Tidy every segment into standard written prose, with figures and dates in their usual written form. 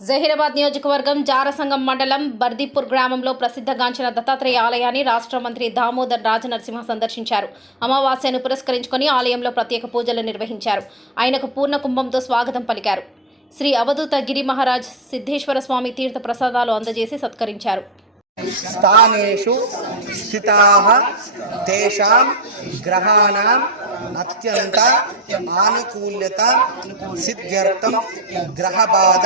జహీరాబాద్ నియోజకవర్గం జారసంగం మండలం బర్దీపూర్ గ్రామంలో ప్రసిద్ధగాంచిన దత్తాత్రేయ ఆలయాన్ని రాష్ట్ర మంత్రి దామోదర్ రాజనరసింహ సందర్శించారు. అమావాస్యను పురస్కరించుకొని ఆలయంలో ప్రత్యేక పూజలు నిర్వహించారు. ఆయనకు పూర్ణ కుంభంతో స్వాగతం పలికారు. శ్రీ అవధూత గిరి మహారాజ్ సిద్ధేశ్వర స్వామి తీర్థ ప్రసాదాలు అందజేసి సత్కరించారు. స్థానేషు స్థితాః తేషాం గ్రహాణాం అత్యంత ఆనుకూల్యత సిద్ధ్యర్థం గ్రహబాధ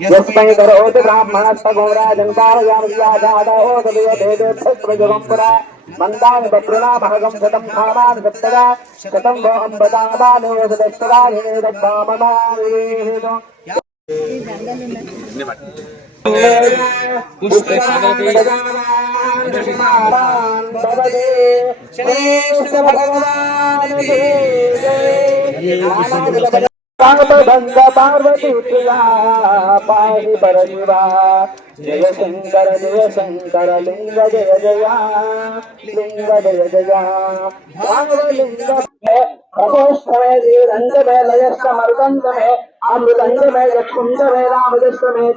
यस्मै करोति ब्राह्मणस्तगोराजन्तारयामर्यादादोदयदेदेभ्यस्प्रजगम्पुरा मन्दानि बप्रुणा महगं शतं भावान् सप्तदा शतं वो अम्बदादानेदस्सदानेदद्भामनावेदो श्रेष्ठ भगवान गंग पार्वती प्रिया पाहि परशिवा जय शंकर लिंग जय जया लिंग जय जया भागवलिंग प्रकोष्ठमे रंग में लयस्थ मरुदंग में अमृदंग में यक्षुंड में रामदस्थ में